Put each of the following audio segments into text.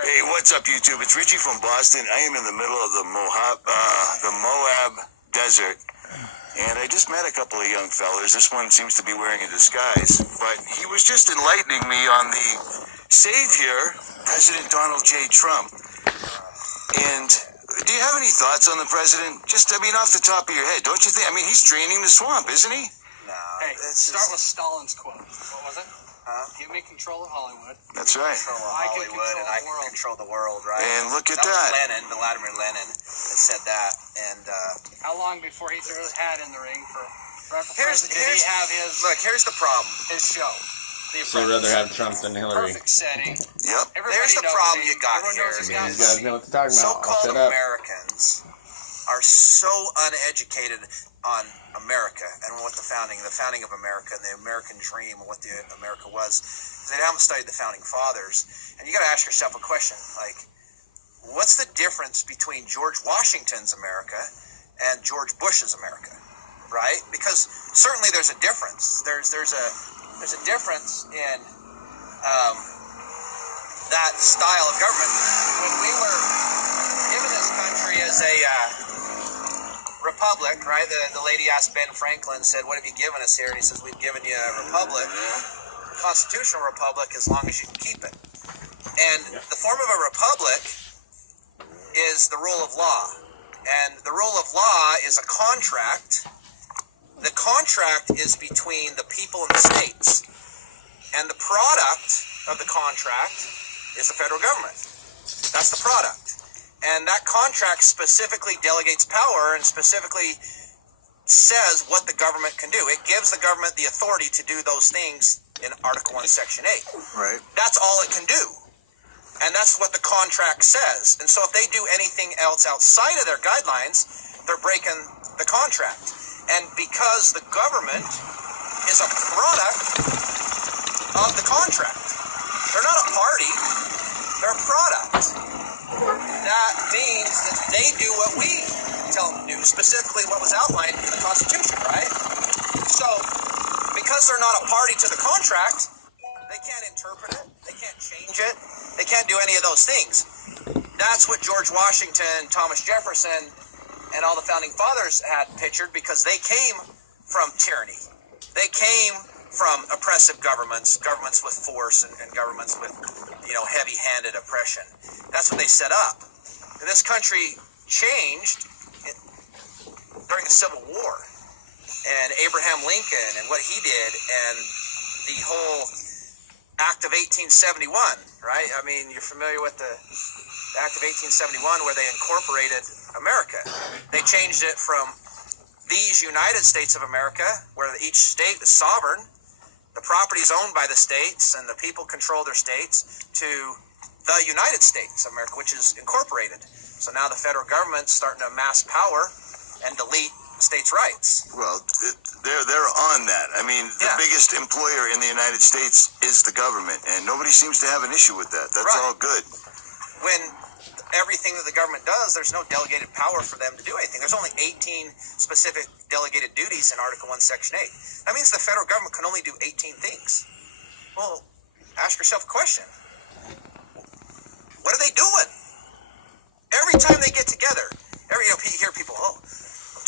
America. Hey, what's up, YouTube? It's Richie from Boston. I am in the middle of the Moab Desert, and I just met a couple of young fellas. This one seems to be wearing a disguise, but he was just enlightening me on the savior, President Donald J. Trump. And do you have any thoughts on the president? Just, off the top of your head, don't you think? He's draining the swamp, isn't he? No. Hey, start with Stalin's quote. What was it? Give me control of Hollywood. That's right. I can control the world, right? And look at that. Was Vladimir Lenin that said that. And how long before he threw his hat in the ring for president? Did he have his? Look, here's the problem. His show. So I'd rather have Trump than Hillary. Perfect setting. Yep. There's the problem you got here. You guys know what to talk about. So-called Americans are so uneducated on America and what the founding of America and the American dream and what the America was. They haven't studied the founding fathers. And you got to ask yourself a question, like, what's the difference between George Washington's America and George Bush's America, right? Because certainly there's a difference. There's a difference in that style of government. When we were given this country as a republic, right? The lady asked Ben Franklin, said, "What have you given us here?" And he says, "We've given you a republic, constitutional republic, as long as you can keep it." And the form of a republic is the rule of law. And the rule of law is a contract. The contract is between the people and the states. And the product of the contract is the federal government. That's the product. And that contract specifically delegates power and specifically says what the government can do. It gives the government the authority to do those things in Article 1, Section 8. Right. That's all it can do. And that's what the contract says. And so if they do anything else outside of their guidelines, they're breaking the contract. And because the government is a product of the contract, they're not a party, they're a product. That means that they do what we tell them to do, specifically what was outlined in the Constitution, right? So, because they're not a party to the contract, they can't interpret it, they can't change it, they can't do any of those things. That's what George Washington, Thomas Jefferson, and all the founding fathers had pictured, because they came from tyranny. They came from oppressive governments with force and governments with, heavy-handed oppression. That's what they set up. And this country changed during the Civil War. And Abraham Lincoln and what he did, and the whole Act of 1871, right? You're familiar with the Act of 1871, where they incorporated America. They changed it from these United States of America, where each state is sovereign, the property is owned by the states, and the people control their states, to the United States of America, which is incorporated. So now the federal government's starting to amass power and delete states' rights. Well, they're on that. The biggest employer in the United States is the government, and nobody seems to have an issue with that. That's all good. When everything that the government does, there's no delegated power for them to do anything. There's only 18 specific delegated duties in Article 1, Section 8. That means the federal government can only do 18 things. Well, ask yourself a question. What are they doing? Every time they get together, you hear people, I'm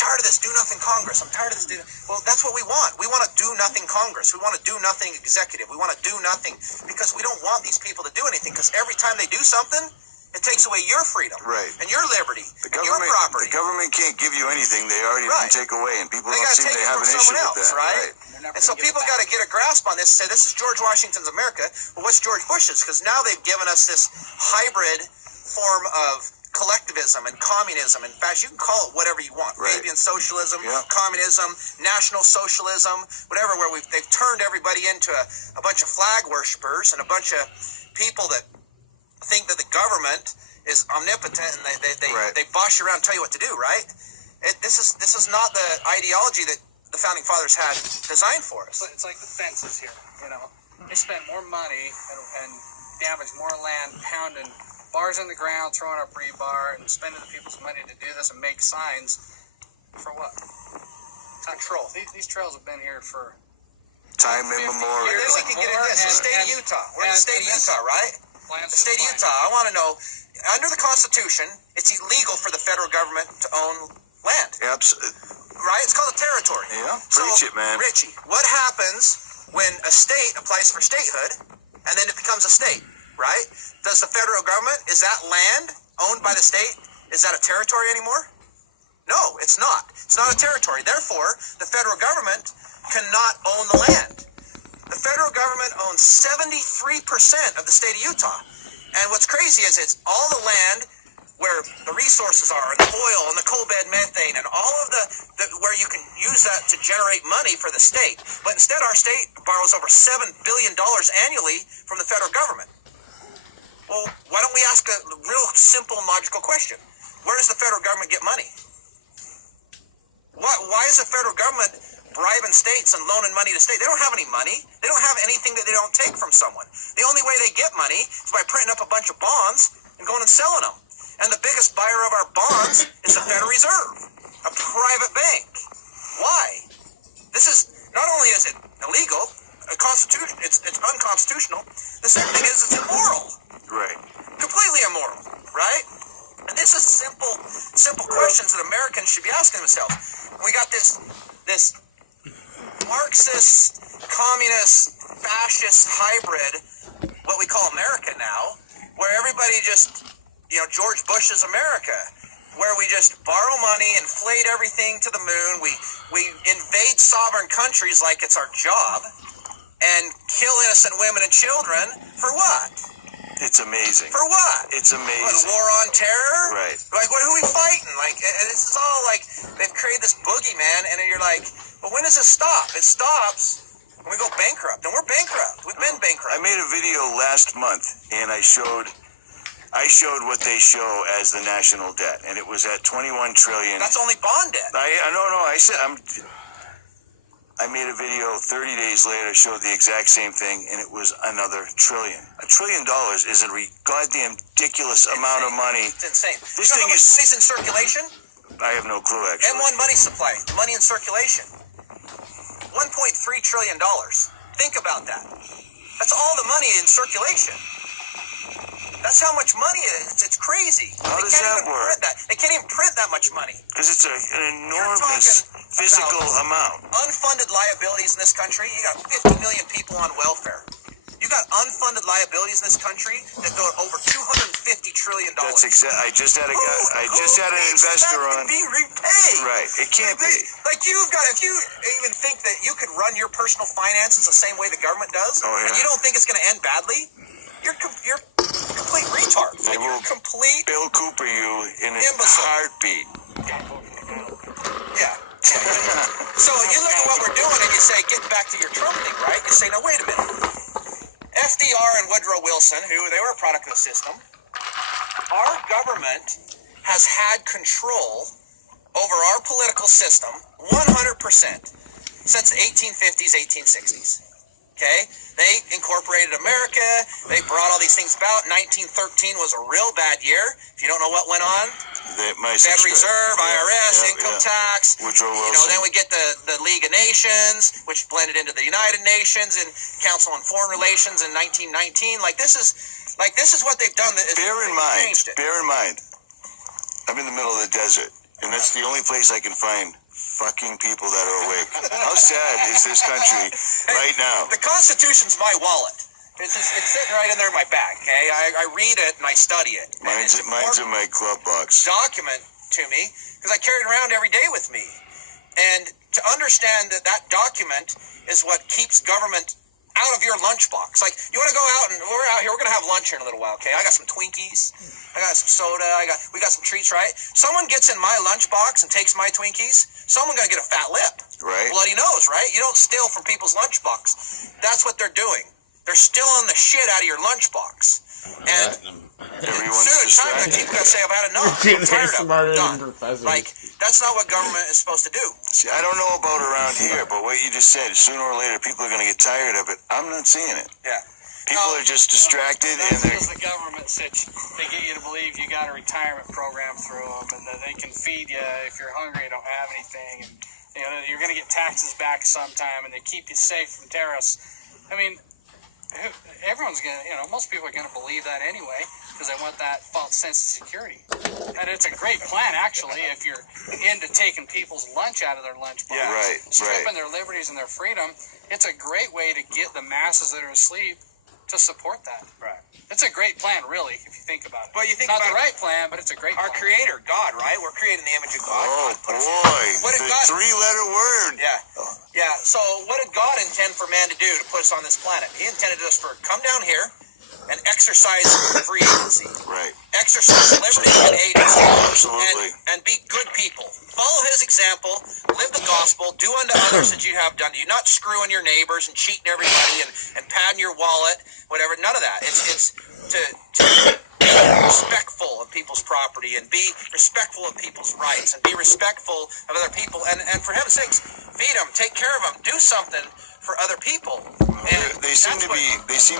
tired of this do-nothing Congress. I'm tired of this Well, that's what we want. We want a do-nothing Congress. We want a do-nothing executive. We want to do nothing, because we don't want these people to do anything, because every time they do something, it takes away your freedom, right, and your liberty, and your property. The government can't give you anything they already can take away, and people don't seem to have an issue with that. Right? And so people got to get a grasp on this and say, this is George Washington's America. Well, what's George Bush's? Because now they've given us this hybrid form of collectivism and communism. In fact, you can call it whatever you want. Right. Fabian socialism, communism, national socialism, whatever, where they've turned everybody into a bunch of flag worshipers and a bunch of people that think that the government is omnipotent, and they boss you around and tell you what to do, right? This is not the ideology that the founding fathers had designed for us. It's like the fences here, They spend more money and damage more land, pounding bars in the ground, throwing up rebar, and spending the people's money to do this and make signs. For what? Control. These trails have been here for time immemorial. Then we can get into this. The state of Utah. We're in the state of Utah, right? The state of Utah, I want to know, under the Constitution, it's illegal for the federal government to own land. Absolutely. Right? It's called a territory. Yeah, preach it, man. Richie, what happens when a state applies for statehood and then it becomes a state, right? Does the federal government, is that land owned by the state, is that a territory anymore? No, it's not. It's not a territory. Therefore, the federal government cannot own the land. The federal government owns 73% of the state of Utah. And what's crazy is it's all the land where the resources are, and the oil, and the coal bed methane, and all of the where you can use that to generate money for the state. But instead, our state borrows over $7 billion annually from the federal government. Well, why don't we ask a real simple and logical question? Where does the federal government get money? Why is the federal government bribing states and loaning money to states? They don't have any money. They don't have anything that they don't take from someone. The only way they get money is by printing up a bunch of bonds and going and selling them. And the biggest buyer of our bonds is the Federal Reserve, a private bank. Why? This is, not only is it illegal, it's unconstitutional, the second thing is it's immoral. Right. Completely immoral, right? And this is simple questions that Americans should be asking themselves. We got this Marxist, communist, fascist hybrid, what we call America now, where everybody just, George Bush's America, where we just borrow money, inflate everything to the moon, we invade sovereign countries like it's our job, and kill innocent women and children for what? It's amazing. For what? It's amazing. What, war on terror? Right. Like, who are we fighting? Like, and this is all like, they've created this boogeyman, and then you're like, well, when does it stop? It stops when we go bankrupt, and we're bankrupt. We've been bankrupt. I made a video last month, and I showed what they show as the national debt, and it was at 21 trillion. That's only bond debt. I made a video 30 days later, showed the exact same thing, and it was another trillion. $1 trillion is a goddamn ridiculous amount of money. It's insane. This thing is money's in circulation. I have no clue, actually. M1 money supply, money in circulation. $1.3 trillion. Think about that. That's all the money in circulation. That's how much money it is. It's crazy. How does that work? They can't even print that much money. Because it's an enormous physical amount. Unfunded liabilities in this country. You got 50 million people on welfare. You got unfunded liabilities in this country that go over $250 trillion. That's exactly. I just had an investor on. Be repaid. Right. It can't be. Like if you even think that you could run your personal finances the same way the government does, and you don't think it's going to end badly, you're complete retard. They will complete Bill Cooper you in a imbecile. heartbeat. Yeah. So you look at what we're doing and you say, get back to your Trump thing, right? You say, now wait a minute. FDR and Woodrow Wilson, they were a product of the system. Our government has had control over our political system 100% since the 1850s, 1860s. Okay? They incorporated America. They brought all these things about. 1913 was a real bad year. If you don't know what went on, Fed Reserve, IRS, income tax. Woodrow Wilson. Then we get the League of Nations, which blended into the United Nations, and Council on Foreign Relations in 1919. This is what they've done. Bear in mind, I'm in the middle of the desert, and that's the only place I can find fucking people that are awake. How sad is this country right now? The Constitution's my wallet. It's sitting right in there in my bag, okay? I read it and I study it. Mine's in my glove box. Document to me, because I carry it around every day with me. And to understand that document is what keeps government out of your lunchbox. Like, you want to go out, and we're out here, we're going to have lunch here in a little while, okay? I got some Twinkies. I got some soda. We got some treats, right? Someone gets in my lunchbox and takes my Twinkies, someone gonna get a fat lip. Right. Bloody nose, right? You don't steal from people's lunchbox. That's what they're doing. They're stealing the shit out of your lunchbox. And soon, time people gotta say, I've had enough. I'm tired of it. Like, that's not what government is supposed to do. See, I don't know about around here, but what you just said, sooner or later, people are gonna get tired of it. I'm not seeing it. Yeah. People are just distracted, and because the government said they get you to believe you got a retirement program through them, and that they can feed you if you're hungry and don't have anything, and you're going to get taxes back sometime, and they keep you safe from terrorists. I mean, everyone's gonna, most people are gonna believe that anyway because they want that false sense of security. And it's a great plan, actually, if you're into taking people's lunch out of their lunch box, stripping their liberties and their freedom. It's a great way to get the masses that are asleep to support that. Right. It's a great plan, really, if you think about it. But you think not about the right plan, but it's a great our plan. Creator, God, right? We're created in the image of God. Oh, God put us- boy. What did The God? three-letter word. Yeah. Yeah. So what did God intend for man to do to put us on this planet? He intended us for come down here and exercise free agency. Right. Exercise liberty and agency. Absolutely. And be good people. Follow his example. Live the gospel. Do unto others as you have done to you. Not screwing your neighbors and cheating everybody and padding your wallet, whatever. None of that. It's to be respectful of people's property and be respectful of people's rights and be respectful of other people. And for heaven's sakes, feed them, take care of them, do something for other people. And They seem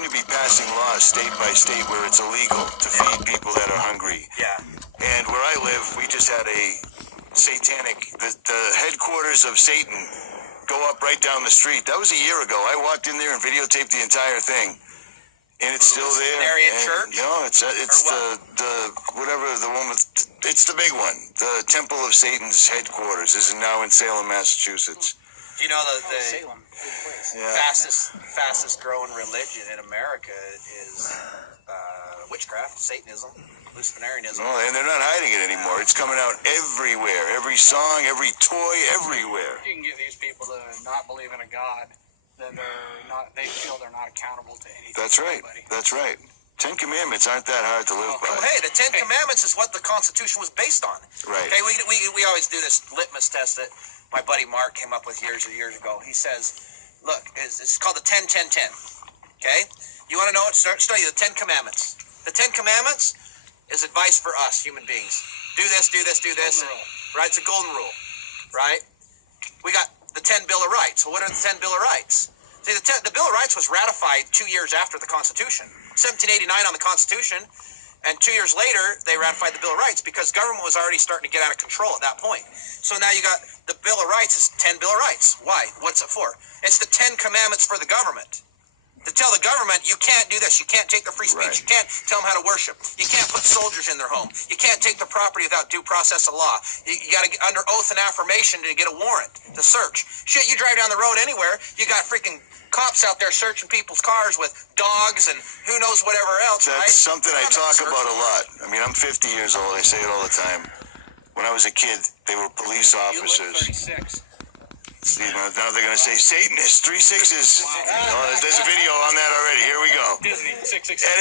to be passing laws state by state where it's illegal to feed people that are hungry. Yeah. And where I live, we just had a satanic, the headquarters of Satan go up right down the street. That was a year ago. I walked in there and videotaped the entire thing. And it's still there. Marian And, Church? No, it's it's the big one. The Temple of Satan's headquarters is now in Salem, Massachusetts. Do you know the Salem, good place. Yeah. fastest growing religion in America is witchcraft, Satanism, Luciferianism. No, and they're not hiding it anymore. It's coming out everywhere. Every song, every toy, everywhere. You can get these people to not believe in a God, then they feel they're not accountable to anything. That's right. Anybody. That's right. 10 Commandments aren't that hard to live by. Well, hey, the 10 Commandments is what the Constitution was based on. Right. Okay, we always do this litmus test that my buddy Mark came up with years and years ago. He says, look, it's called the 10-10-10. Okay? You want to know it? Study the 10 Commandments. The 10 Commandments is advice for us, human beings. Do this, do this, do this. Right? It's a golden rule. Right? We got the 10 Bill of Rights. Well, what are the 10 Bill of Rights? See, the Bill of Rights was ratified 2 years after the Constitution. 1789 on the Constitution, and 2 years later, they ratified the Bill of Rights because government was already starting to get out of control at that point. So now you got the Bill of Rights is 10 Bill of Rights. Why? What's it for? It's the 10 Commandments for the government. To tell the government, you can't do this. You can't take the free speech. Right. You can't tell them how to worship. You can't put soldiers in their home. You can't take the property without due process of law. You got to get under oath and affirmation to get a warrant to search. Shit, you drive down the road anywhere, you got freaking cops out there searching people's cars with dogs and who knows whatever else, right? That's something I I'm not talk searching. about a lot. I mean, I'm 50 years old. I say it all the time. When I was a kid, they were police You look officers. 36. You know, now they're going to say Satanist, 3 6s. There's a video on that already. Here we go. Disney, 666. At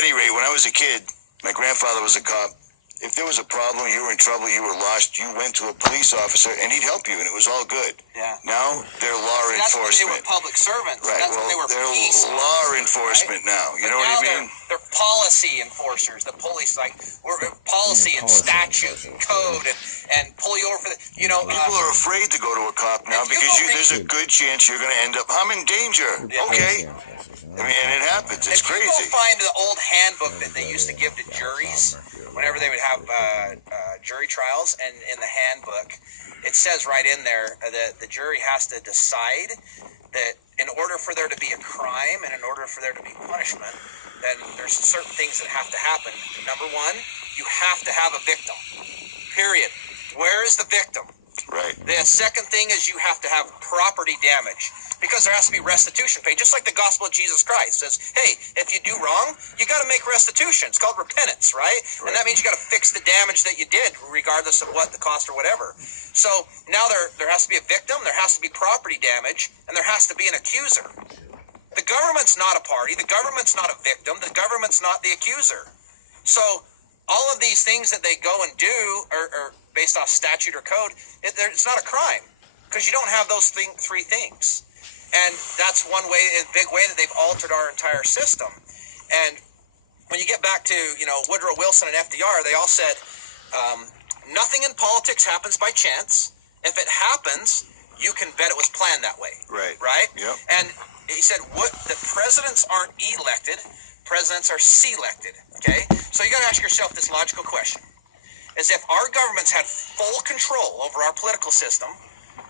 any rate, when I was a kid, my grandfather was a cop. If there was a problem, you were in trouble, you were lost, you went to a police officer and he'd help you and it was all good. Yeah. Now they're law That's when they enforcement. were public servants. Right. That's when they were They're police. law enforcement now. You know Now what I mean? They're policy enforcers. The police, we're policy and statute and code and pull you over for the, People are afraid to go to a cop now if you because go there's a good chance you're going to end up. I'm in danger. Yeah. Okay. I mean, and it happens. It's if you crazy. go find the old handbook that they used to give to juries whenever they would have jury trials, and in the handbook, it says right in there that the jury has to decide that in order for there to be a crime and in order for there to be punishment, then there's certain things that have to happen. Number one, you have to have a victim. Period. Where is the victim? Right. The second thing is you have to have property damage because there has to be restitution paid. Just like the gospel of Jesus Christ says, hey, if you do wrong, you got to make restitution. It's called repentance, right? And that means you got to fix the damage that you did regardless of what the cost or whatever. So now there has to be a victim, there has to be property damage, and there has to be an accuser. The government's not a party. The government's not a victim. The government's not the accuser. So all of these things that they go and do are based off statute or code. It's not a crime because you don't have those three things. And that's one way, a big way that they've altered our entire system. And when you get back to, Woodrow Wilson and FDR, they all said, nothing in politics happens by chance. If it happens, you can bet it was planned that way. Right. Right? Yep. And he said, the presidents aren't elected, presidents are selected. Okay? So you got to ask yourself this logical question. Is if our governments had full control over our political system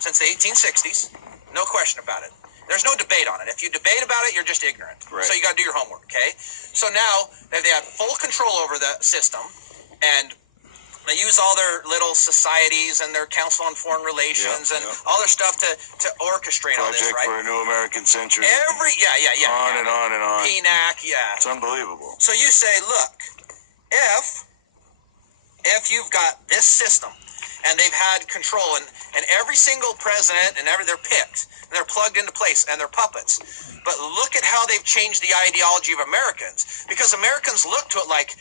since the 1860s, no question about it, There's no debate on it. If you debate about it, you're just ignorant. Right. So you got to do your homework, okay? So now they have full control over the system, and they use all their little societies and their Council on Foreign Relations and all their stuff to orchestrate all this, Project right? for a New American Century. On and on and on. PNAC, It's unbelievable. So you say, look, if you've got this system and they've had control and every single president and they're picked and they're plugged into place and they're puppets, but look at how they've changed the ideology of Americans, because Americans look to it like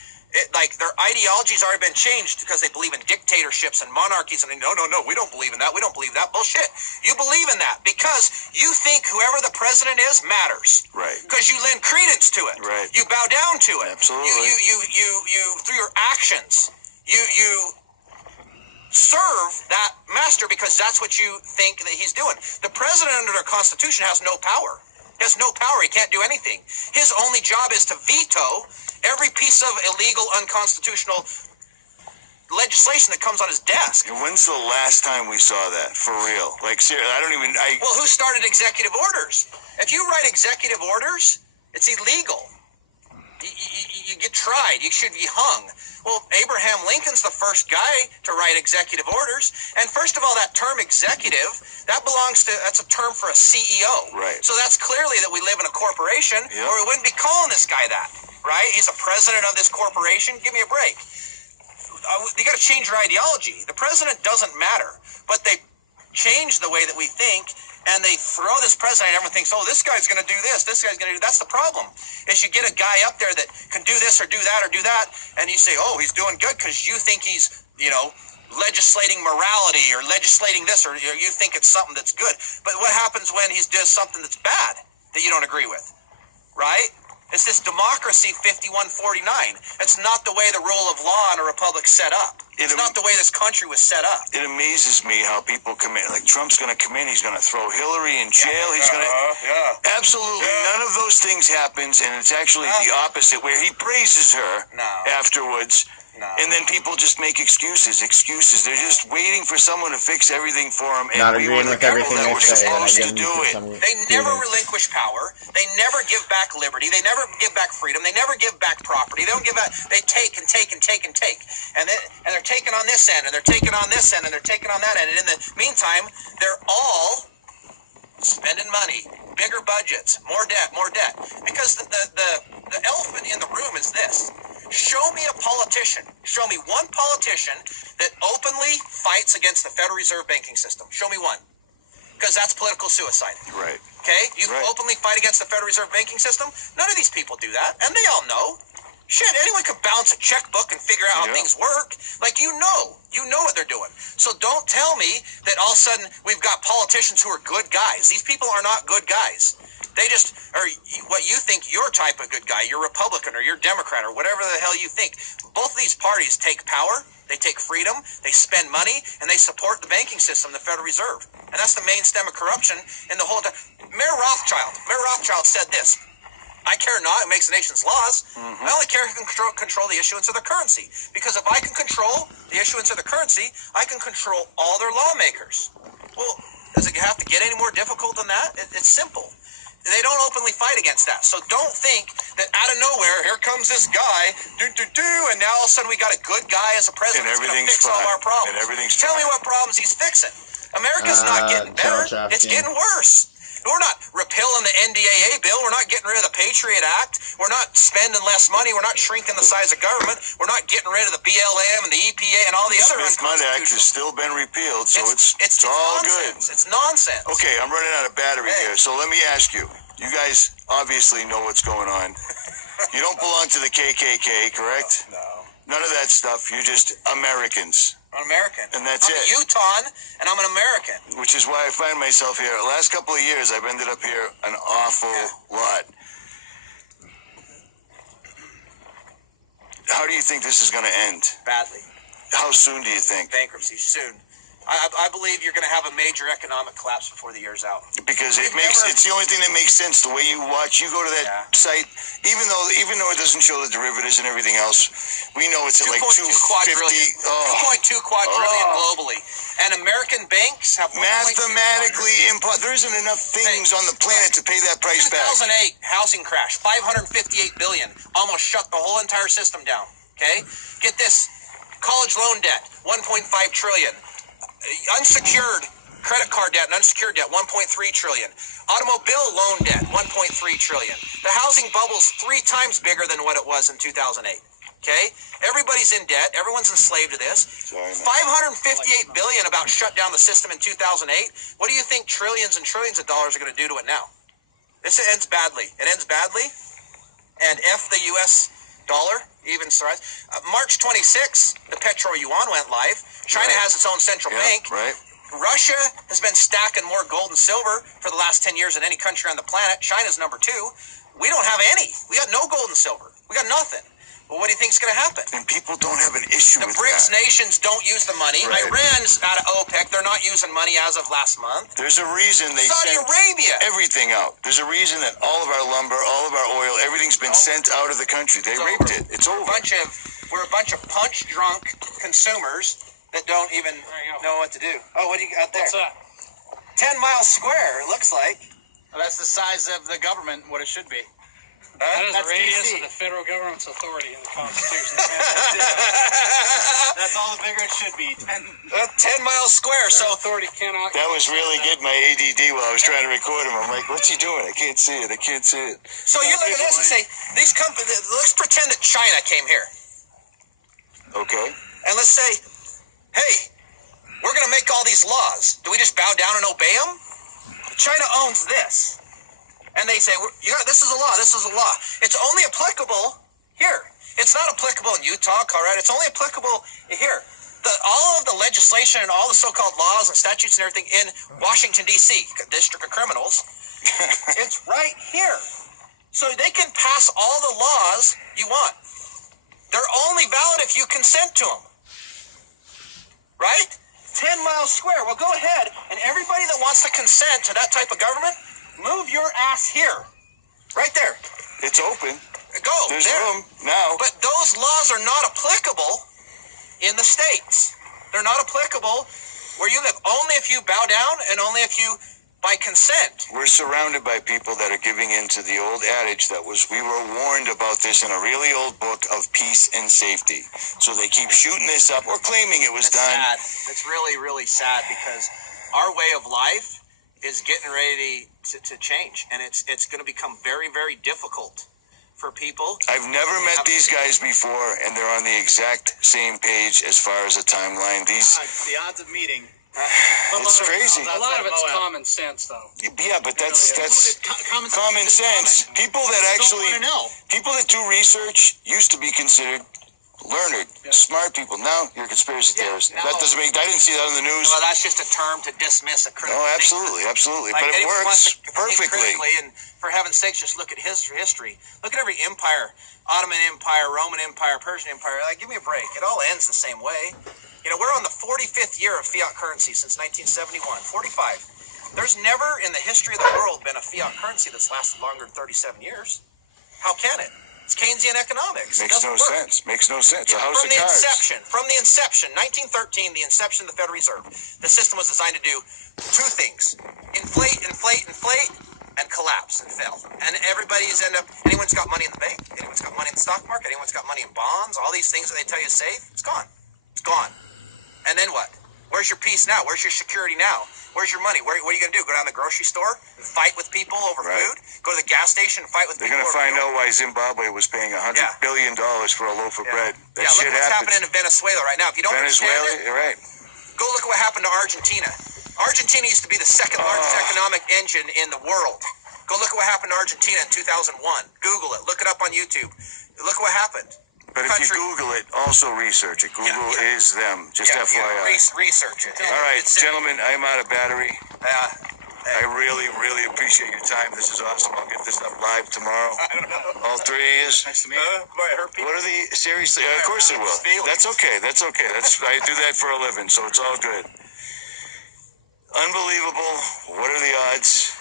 their ideology's already been changed because they believe in dictatorships and monarchies, and no, we don't believe in that. We don't believe that bullshit. You believe in that because you think whoever the president is matters. Right. Because you lend credence to it. Right. You bow down to it. Absolutely. You through your actions, you serve that master because that's what you think that he's doing. The president under the Constitution has no power. He has no power. He can't do anything. His only job is to veto every piece of illegal, unconstitutional legislation that comes on his desk. And when's the last time we saw that? For real. Like, seriously, Well, who started executive orders? If you write executive orders, it's illegal. You get tried. You should be hung. Well, Abraham Lincoln's the first guy to write executive orders. And first of all, that term executive, that's a term for a CEO. Right. So that's clearly that we live in a corporation, or we wouldn't be calling this guy that, right? He's a president of this corporation. Give me a break. You got to change your ideology. The president doesn't matter, but they change the way that we think, and they throw this president, and everyone thinks, oh, this guy's going to do this, this guy's going to do. That's the problem, is you get a guy up there that can do this or do that, and you say, oh, he's doing good because you think he's, legislating morality or legislating this, or you think it's something that's good. But what happens when he does something that's bad that you don't agree with, right? It's this democracy 51-49. It's not the way the rule of law in a republic set up. It's not the way this country was set up. It amazes me how people come in. Like, Trump's going to come in. He's going to throw Hillary in jail. He's going to... Absolutely. None of those things happens, and it's actually the opposite, where he praises her afterwards. And then people just make excuses. They're just waiting for someone to fix everything for them. And Not agreeing with everything they say. supposed to do it. They never relinquish power. They never give back liberty. They never give back freedom. They never give back property. They don't give back. They take and take and take and take. And they're taking on this end, and they're taking on this end, and they're taking on that end. And in the meantime, they're all spending money, bigger budgets, more debt. Because the elephant in the room is this. Show me a politician. Show me one politician that openly fights against the Federal Reserve banking system. Show me one. Because that's political suicide. Right. Okay? You openly fight against the Federal Reserve banking system? None of these people do that. And they all know. Shit, anyone could balance a checkbook and figure out how things work. Like, you know what they're doing. So don't tell me that all of a sudden we've got politicians who are good guys. These people are not good guys. They just are what you think your type of good guy. You're Republican or you're Democrat or whatever the hell you think. Both of these parties take power, they take freedom, they spend money, and they support the banking system, the Federal Reserve. And that's the main stem of corruption in the whole time. Mayor Rothschild said this. I care not who makes the nation's laws. I only care who can control the issuance of the currency. Because if I can control the issuance of the currency, I can control all their lawmakers. Well, does it have to get any more difficult than that? It's simple. They don't openly fight against that. So don't think that out of nowhere, here comes this guy, and now all of a sudden we got a good guy as a president who's going to fix all of our problems. Tell me what problems he's fixing. America's not getting better. It's getting worse. We're not repealing the NDAA bill. We're not getting rid of the Patriot Act. We're not spending less money. We're not shrinking the size of government. We're not getting rid of the BLM and the EPA and all the other Smith-Mundt Act has still been repealed, so it's all nonsense. good. It's nonsense. Okay, I'm running out of battery here, so let me ask you. You guys obviously know what's going on. You don't belong to the KKK, correct? No. None of that stuff. You're just Americans. I'm American. And that's I'm it. a Utahn, and I'm an American. Which is why I find myself here. The last couple of years, I've ended up here an awful lot. How do you think this is going to end? Badly. How soon do you think? Bankruptcy, soon. I believe you're going to have a major economic collapse before the year's out. Because it's the only thing that makes sense. The way you watch, you go to that site, even though it doesn't show the derivatives and everything else, we know it's at like 250. 2.2 quadrillion globally. And American banks have mathematically there isn't enough things on the planet to pay that price back. 2008 housing crash, 558 billion, almost shut the whole entire system down. Okay, get this: college loan debt, 1.5 trillion. Unsecured credit card debt and unsecured debt, 1.3 trillion. Automobile loan debt, 1.3 trillion. The housing bubble's 3 times bigger than what it was in 2008. Okay? Everybody's in debt. Everyone's enslaved to this. 558 billion about shut down the system in 2008. What do you think trillions and trillions of dollars are going to do to it now? This ends badly. It ends badly. And F the U.S. dollar even rise. March 26, the petro-yuan went live. China has its own central bank. Right. Russia has been stacking more gold and silver for the last 10 years than any country on the planet. China's number 2. We don't have any. We got no gold and silver. We got nothing. Well, what do you think is going to happen? And people don't have an issue with that. The BRICS nations don't use the money. Right. Iran's out of OPEC. They're not using money as of last month. There's a reason they Saudi sent Arabia. everything out. There's a reason that all of our lumber, all of our oil, everything's been sent out of the country. They raped it. It's over. We're a bunch of punch-drunk consumers that don't even know what to do. Oh, what do you got there? What's that? 10 miles square, it looks like. Well, that's the size of the government, what it should be. That is the That's radius DC. of the federal government's authority in the Constitution. That's all the bigger it should be. 10 miles square. So So authority cannot. That was really getting my ADD while I was trying to record him. I'm like, what's he doing? I can't see it. I can't see it. So you look at this and say, these companies, let's pretend that China came here. Okay. And let's say, hey, we're going to make all these laws. Do we just bow down and obey them? China owns this. And they say, this is a law, this is a law. It's only applicable here. It's not applicable in Utah, Colorado. It's only applicable here. All of the legislation and all the so-called laws and statutes and everything in Washington, D.C., District of Criminals, it's right here. So they can pass all the laws you want. They're only valid if you consent to them. Right? 10 miles square. Well, go ahead. And everybody that wants to consent to that type of government, move your ass here. Right there. It's open. Go. There's there. room now. But those laws are not applicable in the states. They're not applicable where you live. Only if you bow down and only if you by consent. We're surrounded by people that are giving in to the old adage that we were warned about this in a really old book of peace and safety. So they keep shooting this up or claiming it was done. Sad. It's really, really sad because our way of life is getting ready to change, and it's going to become very, very difficult for people. I've never met these guys before, and they're on the exact same page as far as a timeline. The odds of meeting. It's crazy. A lot of it's common sense, though. Yeah, but that's common sense. People that people that do research used to be considered learned, smart people. Now you're a conspiracy theorist. That doesn't make. I didn't see that on the news. Well, that's just a term to dismiss a critical. Oh, absolutely, absolutely. Like but it works perfectly. And for heaven's sakes, just look at history. Look at every empire: Ottoman Empire, Roman Empire, Persian Empire. Like, give me a break. It all ends the same way. You know, we're on the 45th year of fiat currency since 1971. 45. There's never in the history of the world been a fiat currency that's lasted longer than 37 years. How can it? It's Keynesian economics. Makes no sense. Makes no sense. A house of cards. From the inception, 1913, the inception of the Federal Reserve, the system was designed to do two things: inflate, and collapse and fail. And anyone's got money in the bank, anyone's got money in the stock market, anyone's got money in bonds, all these things that they tell you is safe, it's gone. It's gone. And then what? Where's your peace now? Where's your security now? Where's your money? What are you going to do? Go down to the grocery store and fight with people over food? Go to the gas station and fight with people over food? They're going to find out why Zimbabwe was paying $100 billion for a loaf of bread. That shit look what's happening in Venezuela right now. If you don't understand it, you're right. Go look at what happened to Argentina. Argentina used to be the second largest economic engine in the world. Go look at what happened to Argentina in 2001. Google it. Look it up on YouTube. Look at what happened. But if you Google it, also research it. Google is them. Just FYI. Research it. All right, gentlemen, I'm out of battery. I really, really appreciate your time. This is awesome. I'll get this up live tomorrow. I don't know. All three of you. Nice to meet you. What are the seriously? Of course it will. That's okay. That's okay. I do that for a living, so it's all good. Unbelievable. What are the odds?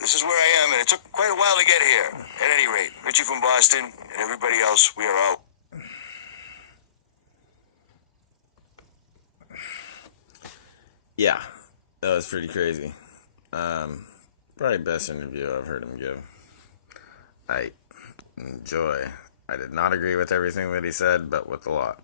This is where I am, and it took quite a while to get here. At any rate, Richie from Boston and everybody else, we are all... Yeah, that was pretty crazy. Probably best interview I've heard him give. I enjoy. I did not agree with everything that he said, but with a lot.